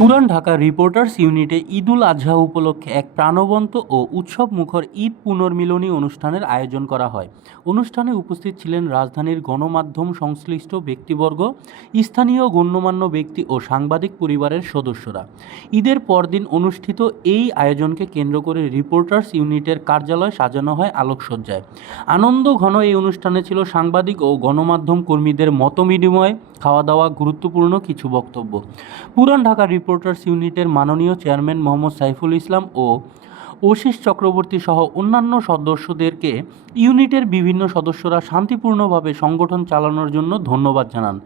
পুরান ঢাকা রিপোর্টার্স ইউনিটে ঈদুল আজহা উপলক্ষে এক প্রাণবন্ত ও উৎসবমুখর ঈদ পুনর্মিলনী অনুষ্ঠানের আয়োজন করা হয়। অনুষ্ঠানে উপস্থিত ছিলেন রাজধানীর গণমাধ্যম সংশ্লিষ্ট ব্যক্তিবর্গ, স্থানীয় গণ্যমান্য ব্যক্তি ও সাংবাদিক পরিবারের সদস্যরা। ঈদের পরদিন অনুষ্ঠিত এই আয়োজনকে কেন্দ্র করে রিপোর্টার্স ইউনিটের কার্যালয় সাজানো হয় আলোকসজ্জায়। আনন্দ ঘন এই অনুষ্ঠানে ছিল সাংবাদিক ও গণমাধ্যম কর্মীদের মতবিনিময়, খাওয়া দাওয়া, গুরুত্বপূর্ণ কিছু বক্তব্য। পুরান ঢাকা রিপোর্টার্স ইউনিটের মাননীয় চেয়ারম্যান মোহাম্মদ সাইফুল ইসলাম ও আশিস চক্রবর্তী সহ অন্যান্য সদস্যদেরকে ইউনিটের বিভিন্ন সদস্যরা শান্তিপূর্ণভাবে সংগঠন চালানোর জন্য ধন্যবাদ জানান।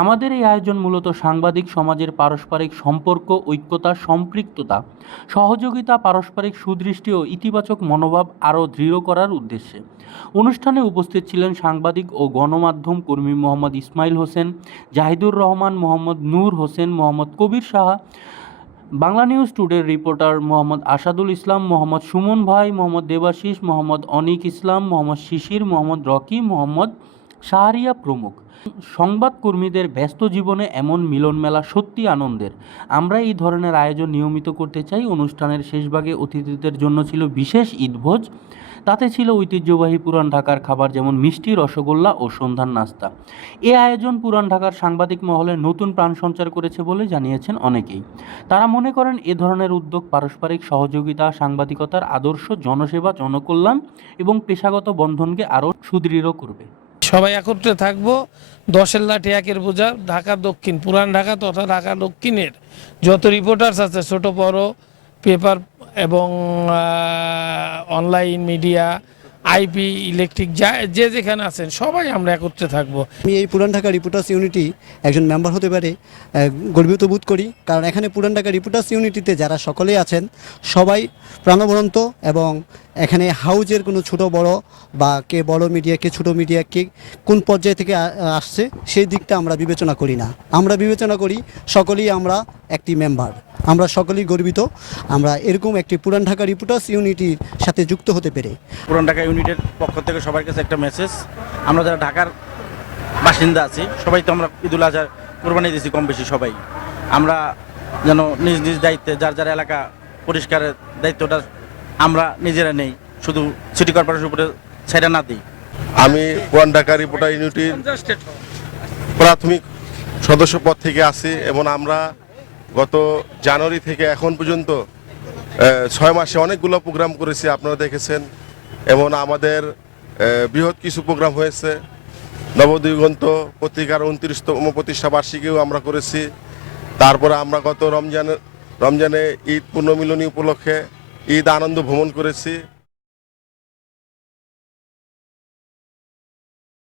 আমাদের এই আয়োজন মূলত সাংবাদিক সমাজের পারস্পরিক সম্পর্ক, ঐক্যতা, সম্পৃক্ততা, সহযোগিতা, পারস্পরিক সুদৃষ্টি ও ইতিবাচক মনোভাব আরও দৃঢ় করার উদ্দেশ্যে। অনুষ্ঠানে উপস্থিত ছিলেন সাংবাদিক ও গণমাধ্যম কর্মী মোহাম্মদ ইসমাইল হোসেন, জাহিদুর রহমান, মোহাম্মদ নূর হোসেন, মোহাম্মদ কবির সাহা, বাংলা নিউজ টুডের রিপোর্টার মোহাম্মদ আসাদুল ইসলাম, মোহাম্মদ সুমন ভাই, মোহাম্মদ দেবাশিস, মোহাম্মদ অনিক ইসলাম, মোহাম্মদ শিশির, মোহাম্মদ রকি, মোহাম্মদ শাহরিয়া প্রমুখ। সংবাদকর্মীদের ব্যস্ত জীবনে এমন মিলন মেলা সত্যি আনন্দের। আমরা এই ধরনের আয়োজন নিয়মিত করতে চাই। অনুষ্ঠানের শেষভাগে অতিথিদের জন্য ছিল বিশেষ ঈদভোজ। তাতে ছিল ঐতিহ্যবাহী পুরান ঢাকার খাবার যেমন মিষ্টি, রসগোল্লা ও সন্ধ্যার নাস্তা। এ আয়োজন পুরান ঢাকার সাংবাদিক মহলে নতুন প্রাণ সঞ্চার করেছে বলে জানিয়েছেন অনেকেই। তারা মনে করেন এ ধরনের উদ্যোগ পারস্পরিক সহযোগিতা, সাংবাদিকতার আদর্শ, জনসেবা, জনকল্যাণ এবং পেশাগত বন্ধনকে আরও সুদৃঢ় করবে। সবাই একত্রে থাকবো। 10-এর লাঠি 1-এর বোঝা। ঢাকা দক্ষিণ, পুরান ঢাকা তথা ঢাকা দক্ষিণের যত রিপোর্টার্স আছে, ছোট বড়, পেপার এবং অনলাইন মিডিয়া, আইপি, ইলেকট্রিক, যে যেখানে আছেন সবাই আমরা একত্রে থাকবো। আমি এই পুরান ঢাকা রিপোর্টার্স ইউনিটি একজন মেম্বার হতে পারে গর্বিত বোধ করি, কারণ এখানে পুরান ঢাকা রিপোর্টার্স ইউনিটিতে যারা সকলেই আছেন সবাই প্রাণবন্ত, এবং এখানে হাউজের কোনো ছোট বড় বা কে বড় মিডিয়া, কে ছোট মিডিয়া, কে কোন পর্যায় থেকে আসছে সেই দিকটা আমরা বিবেচনা করি না। আমরা বিবেচনা করি সকলেই আমরা একটি মেম্বার, আমরা সকলেই গর্বিত আমরা এরকম একটি পুরান ঢাকা রিপোর্টার্স ইউনিটির সাথে যুক্ত হতে পেরে। পুরান ঢাকা ইউনিটের পক্ষ থেকে সবার কাছে একটা মেসেজ, আমরা যারা ঢাকার বাসিন্দা আছি সবাই তো আমরা ঈদুল আজহার কোরবানি দিয়েছি কম বেশি সবাই। আমরা যেন নিজ নিজ দায়িত্বে যার যার এলাকা পরিষ্কারের দায়িত্বটা আমরা নিজেরা নেই, শুধু সিটি কর্পোরেশনের উপরে ছেড়ে না দিই। আমি পুরান ঢাকা রিপোর্টার ইউনিটির প্রাথমিক সদস্য পদ থেকে আছি, এবং আমরা গত জানুয়ারি থেকে এখন পর্যন্ত 6 মাসে অনেকগুলো প্রোগ্রাম করেছি, আপনারা দেখেছেন। এবং আমাদের বৃহৎ কিছু প্রোগ্রাম হয়েছে। নবদিগন্ত পত্রিকার 29তম প্রতিষ্ঠা বার্ষিকীও আমরা করেছি। তারপরে আমরা গত রমজানে ঈদ পুনর্মিলনী উপলক্ষে ঈদ আনন্দ ভ্রমণ করেছি।